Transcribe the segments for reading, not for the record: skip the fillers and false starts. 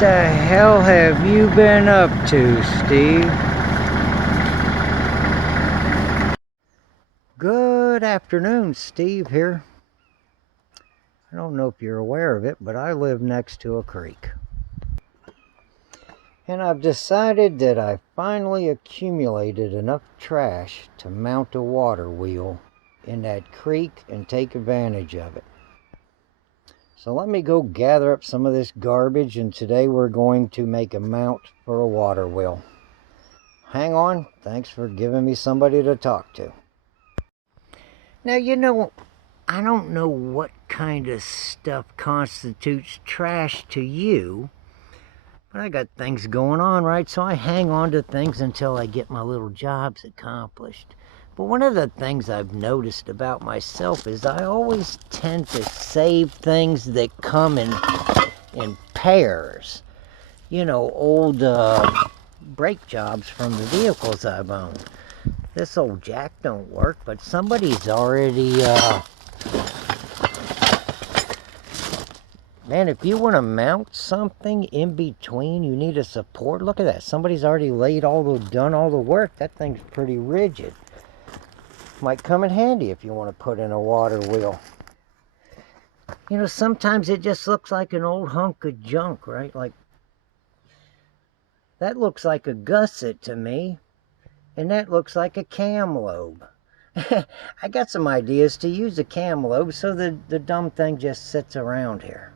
the hell have you been up to, Steve? Good afternoon, Steve here. I don't know if you're aware of it, but I live next to a creek. And I've decided that I finally accumulated enough trash to mount a water wheel in that creek and take advantage of it. So let me go gather up some of this garbage, and today we're going to make a mount for a water wheel. Hang on, thanks for giving me somebody to talk to. Now, I don't know what kind of stuff constitutes trash to you, but I got things going on, right? So I hang on to things until I get my little jobs accomplished. But one of the things I've noticed about myself is I always tend to save things that come in pairs. Old brake jobs from the vehicles I've owned. This old jack don't work, but somebody's already, man, if you want to mount something in between, you need a support. Look at that. Somebody's already done all the work. That thing's pretty rigid. Might come in handy if you want to put in a water wheel. Sometimes it just looks like an old hunk of junk, right? Like, that looks like a gusset to me. And that looks like a cam lobe. I got some ideas to use a cam lobe so the dumb thing just sits around here.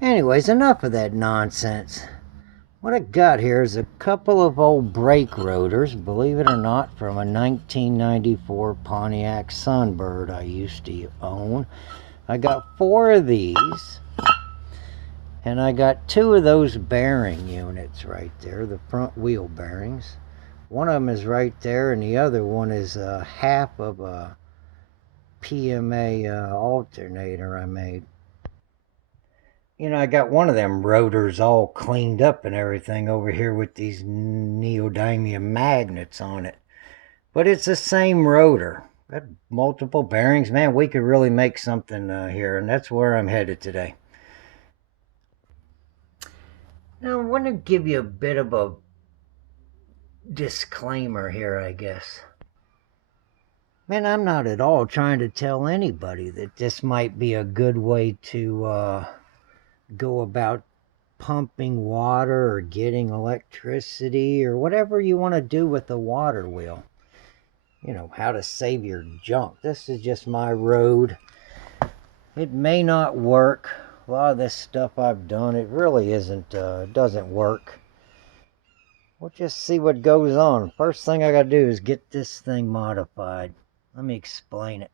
Anyways, enough of that nonsense. What I got here is a couple of old brake rotors, believe it or not, from a 1994 Pontiac Sunbird I used to own. I got 4 of these, and I got 2 of those bearing units right there, the front wheel bearings. One of them is right there, and the other one is half of a PMA alternator I made. I got one of them rotors all cleaned up and everything over here with these neodymium magnets on it. But it's the same rotor. Got multiple bearings. Man, we could really make something here, and that's where I'm headed today. Now, I want to give you a bit of a disclaimer here, I guess. Man, I'm not at all trying to tell anybody that this might be a good way to go about pumping water or getting electricity or whatever you want to do with the water wheel. How to save your junk. This is just my road. It may not work. A lot of this stuff I've done, it really doesn't work. We'll just see what goes on. First thing I gotta do is get this thing modified. Let me explain it.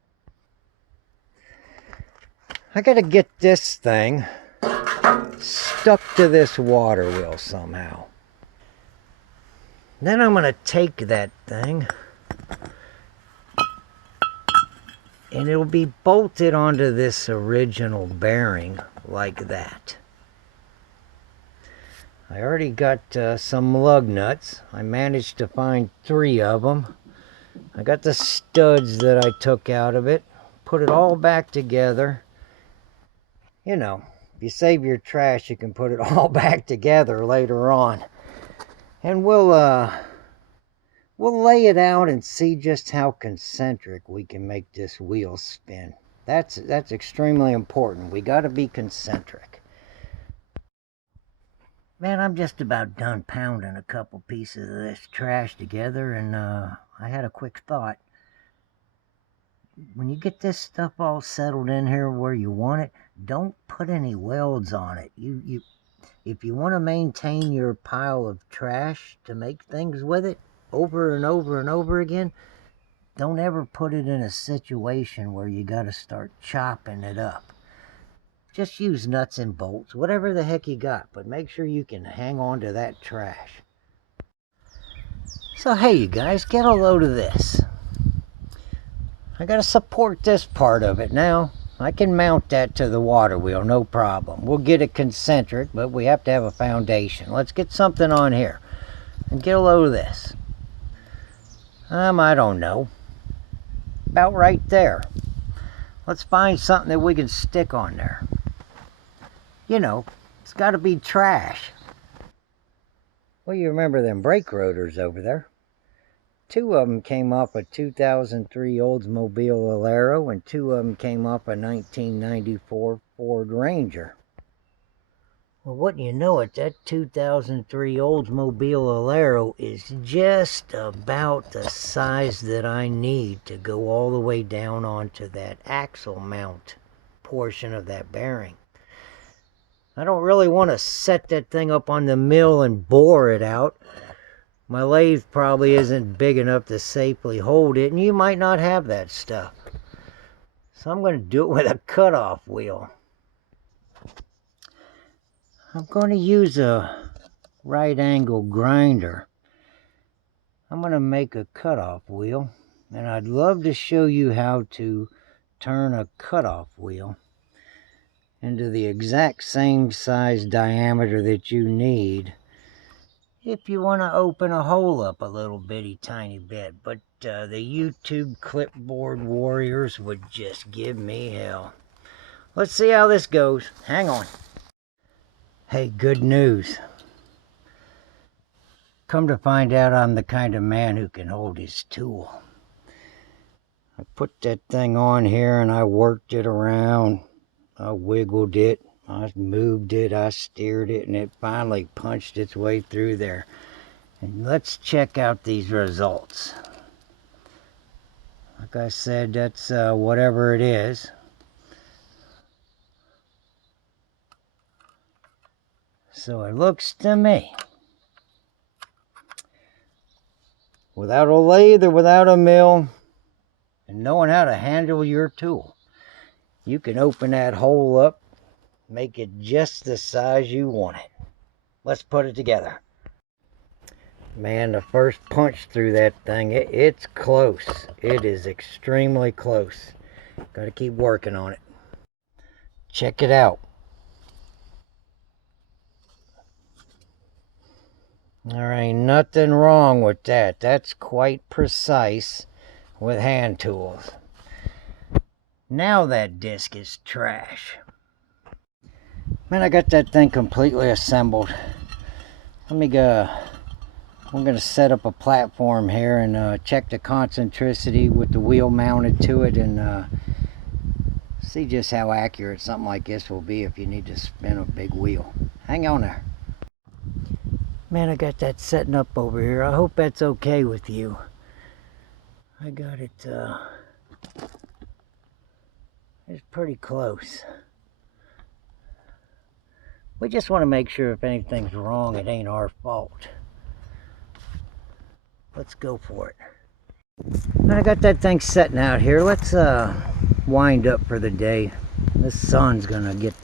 I gotta get this thing stuck to this water wheel somehow. Then I'm gonna take that thing and it'll be bolted onto this original bearing like that. I already got some lug nuts. I managed to find 3 of them. I got the studs that I took out of it, put it all back together. If you save your trash, you can put it all back together later on. And we'll lay it out and see just how concentric we can make this wheel spin. That's extremely important. We got to be concentric. Man, I'm just about done pounding a couple pieces of this trash together, and I had a quick thought. When you get this stuff all settled in here where you want it, don't put any welds on it. If you want to maintain your pile of trash to make things with it over and over and over again, don't ever put it in a situation where you got to start chopping it up. Just use nuts and bolts, whatever the heck you got, but make sure you can hang on to that trash. So hey, you guys, get a load of this. I gotta support this part of it now. I can mount that to the water wheel, no problem. We'll get it concentric, but we have to have a foundation. Let's get something on here and get a load of this. I don't know. About right there. Let's find something that we can stick on there. It's got to be trash. Well, you remember them brake rotors over there. 2 of them came off a 2003 Oldsmobile Alero, and 2 of them came off a 1994 Ford Ranger. Well, wouldn't you know it, that 2003 Oldsmobile Alero is just about the size that I need to go all the way down onto that axle mount portion of that bearing. I don't really want to set that thing up on the mill and bore it out. My lathe probably isn't big enough to safely hold it, and you might not have that stuff. So I'm going to do it with a cutoff wheel. I'm going to use a right angle grinder. I'm going to make a cutoff wheel, and I'd love to show you how to turn a cutoff wheel into the exact same size diameter that you need if you want to open a hole up a little bitty tiny bit. But the YouTube clipboard warriors would just give me hell. Let's see how this goes. Hang on. Hey, good news. Come to find out, I'm the kind of man who can hold his tool. I put that thing on here and I worked it around. I wiggled it, I moved it, I steered it, and it finally punched its way through there. And let's check out these results. Like I said, that's whatever it is. So it looks to me, without a lathe or without a mill, and knowing how to handle your tool, you can open that hole up, make it just the size you want it. Let's put it together. Man, the first punch through that thing, it's close. It is extremely close. Got to keep working on it. Check it out. There ain't nothing wrong with that. That's quite precise with hand tools. Now that disc is trash. Man, I got that thing completely assembled. Let me go. I'm going to set up a platform here and check the concentricity with the wheel mounted to it, and see just how accurate something like this will be if you need to spin a big wheel. Hang on there. Man, I got that setting up over here. I hope that's okay with you. I got it, it's pretty close. We just want to make sure if anything's wrong, it ain't our fault. Let's go for it. I got that thing setting out here. Let's wind up for the day. This sun's gonna get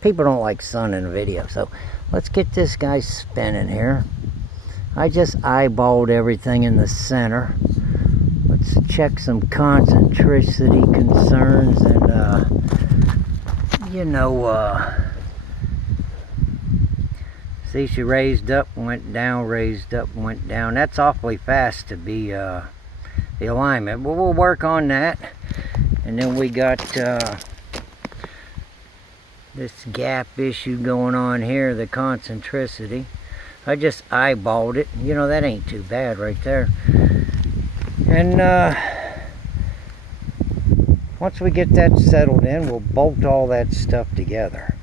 people don't like sun in a video, so let's get this guy spinning here. I just eyeballed everything in the center. Let's check some concentricity concerns, and see, she raised up, went down, raised up, went down. That's awfully fast to be the alignment, but we'll work on that. And then we got this gap issue going on here, the concentricity. I just eyeballed it. You know, that ain't too bad right there. And once we get that settled in, we'll bolt all that stuff together.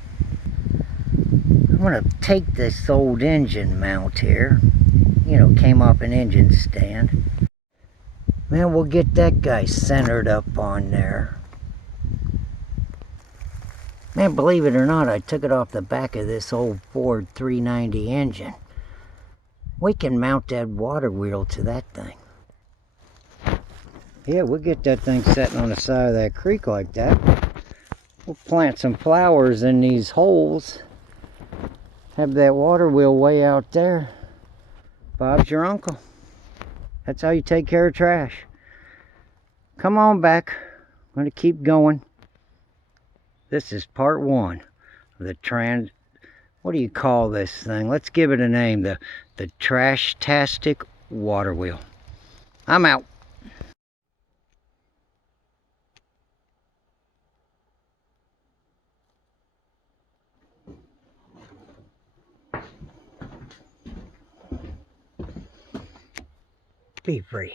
I'm going to take this old engine mount here. You know, came off an engine stand. Man, we'll get that guy centered up on there. Man, believe it or not, I took it off the back of this old Ford 390 engine. We can mount that water wheel to that thing. Yeah, we'll get that thing sitting on the side of that creek like that. We'll plant some flowers in these holes. Have that water wheel way out there. Bob's your uncle. That's how you take care of trash. Come on back. I'm going to keep going. This is part 1 of the what do you call this thing? Let's give it a name. The trashtastic water wheel. I'm out. be free.